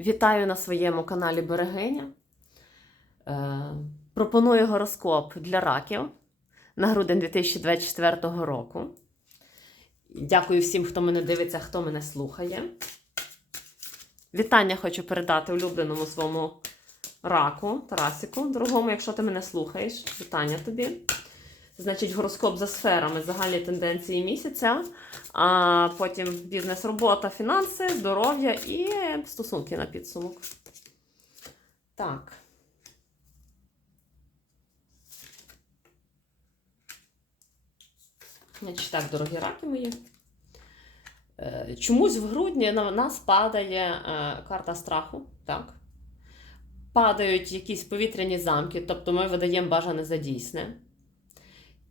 Вітаю на своєму каналі Берегиня. Е, пропоную гороскоп для раків на грудень 2024 року. Дякую всім, хто мене дивиться, хто мене слухає. Вітання хочу передати улюбленому своєму раку, Тарасіку, дорогому, якщо ти мене слухаєш. Вітання тобі. Значить, гороскоп за сферами, загальні тенденції місяця, а потім бізнес, робота, фінанси, здоров'я і стосунки на підсумок. Так. Значить, так, дорогі раки мої. Е, Чомусь в грудні на нас падає е, карта страху, так? Падають якісь повітряні замки, тобто ми видаємо бажане за дійсне.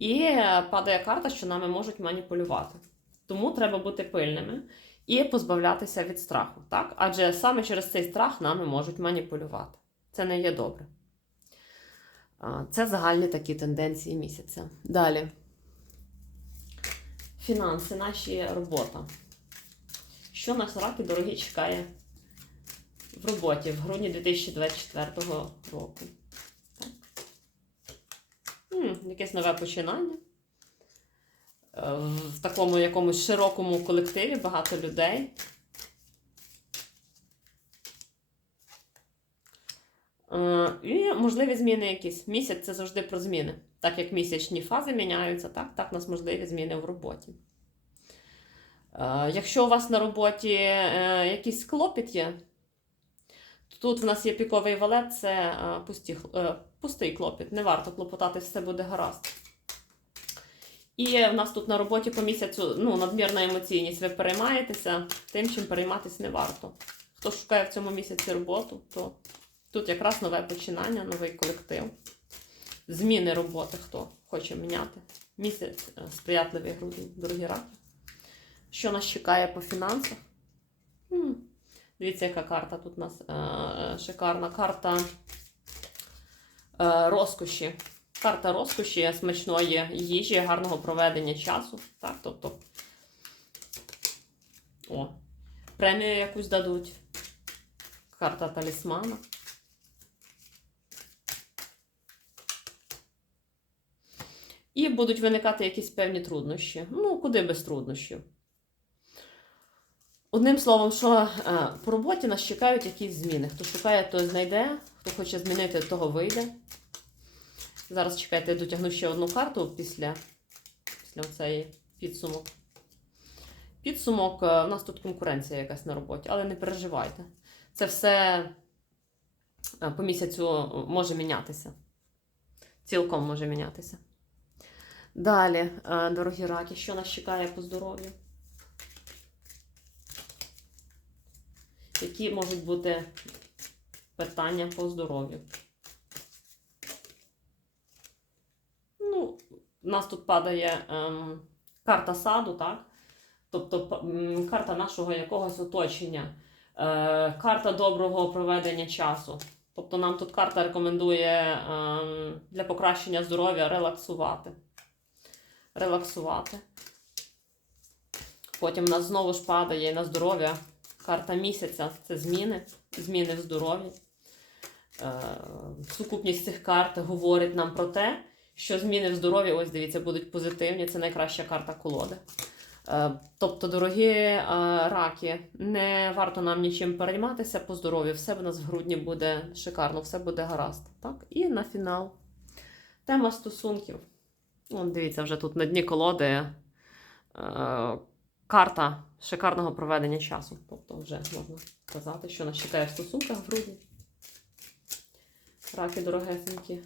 І падає карта, що нами можуть маніпулювати. Тому треба бути пильними і позбавлятися від страху. Так? Адже саме через цей страх нами можуть маніпулювати. Це не є добре. Це загальні такі тенденції місяця. Далі. Фінанси, наші робота. Що нас раки дорогі чекає в роботі в грудні 2024 року? Якесь нове починання. Е, В такому якомусь широкому колективі багато людей. Е, І можливі зміни якісь. Місяць це завжди про зміни. Так як місячні фази міняються, так, так у нас можливі зміни в роботі. Е, Якщо у вас на роботі якийсь клопіт є, тут в нас є піковий валет, це е, пусті, е, пустий клопіт. Не варто клопотати, все буде гаразд. І в нас тут на роботі по місяцю ну, надмірна емоційність. Ви переймаєтеся тим, чим перейматися не варто. Хто шукає в цьому місяці роботу, то тут якраз нове починання, новий колектив. Зміни роботи, хто хоче міняти. Місяць е, сприятливий грудень, дорогі раки. Що нас чекає по фінансах? Дивіться, яка карта тут у нас е, шикарна карта е, розкоші. Карта розкоші, смачної їжі, гарного проведення часу. Так, тобто. О, премію якусь дадуть. Карта талісмана. І будуть виникати якісь певні труднощі. Ну, куди без труднощів. Одним словом, що е, по роботі нас чекають якісь зміни. Хто шукає, той знайде, хто хоче змінити, того вийде. Зараз чекайте, я дотягну ще одну карту після, після цієї підсумок. Підсумок, е, у нас тут конкуренція якась на роботі, але не переживайте. Це все е, по місяцю може мінятися. Цілком може мінятися. Далі, дорогі раки, що нас чекає по здоров'ю? Які можуть бути питання по здоров'ю? Ну, у нас тут падає ем, карта саду, так? Тобто карта нашого якогось оточення, е, карта доброго проведення часу. Тобто нам тут карта рекомендує ем, для покращення здоров'я релаксувати. Релаксувати. Потім у нас знову ж падає на здоров'я. Карта місяця це зміни, зміни в здоров'ї. Е, сукупність цих карт говорить нам про те, що зміни в здоров'ї, ось дивіться, будуть позитивні. Це найкраща карта колоди. Е, тобто, дорогі е, раки, не варто нам нічим перейматися по здоров'ю. Все в нас в грудні буде шикарно, все буде гаразд. Так? І на фінал. Тема стосунків. Вон, дивіться, вже тут на дні колоди. Карта шикарного проведення часу. Тобто, вже можна сказати, що нас чекає в стосунках в грудні. Раки дорогесенькі.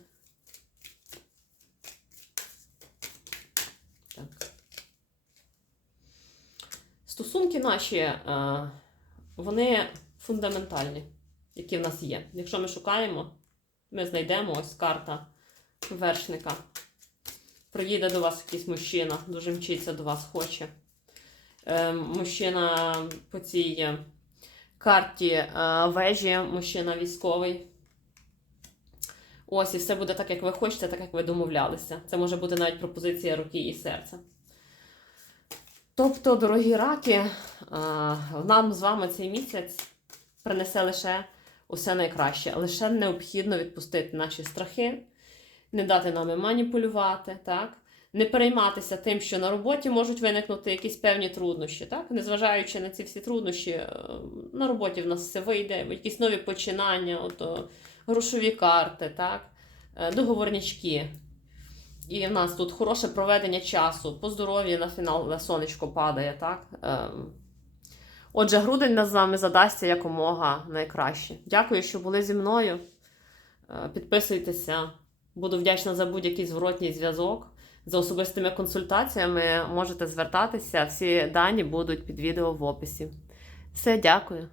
Так. Стосунки наші, е, вони фундаментальні, які в нас є. Якщо ми шукаємо, ми знайдемо ось карта вершника. Приїде до вас якийсь мужчина, дуже мчиться до вас хоче. Е, мужчина по цій карті е, вежі, мужчина військовий. Ось, і все буде так, як ви хочете, так як ви домовлялися. Це може бути навіть пропозиція руки і серця. Тобто, дорогі раки, е, нам з вами цей місяць принесе лише усе найкраще. Лише необхідно відпустити наші страхи, не дати нами маніпулювати, так? Не перейматися тим, що на роботі можуть виникнути якісь певні труднощі. Так? Незважаючи на ці всі труднощі, е, на роботі в нас все вийде, якісь нові починання, ото, грошові карти, так? е, договорнячки. І в нас тут хороше проведення часу, по здоров'ю на фінал на сонечко падає, так? Ем, Отже, грудень нас з вами задасться якомога найкраще. Дякую, що були зі мною. Е, Підписуйтеся. Буду вдячна за будь-який зворотній зв'язок. За особистими консультаціями можете звертатися. Всі дані будуть під відео в описі. Все, дякую.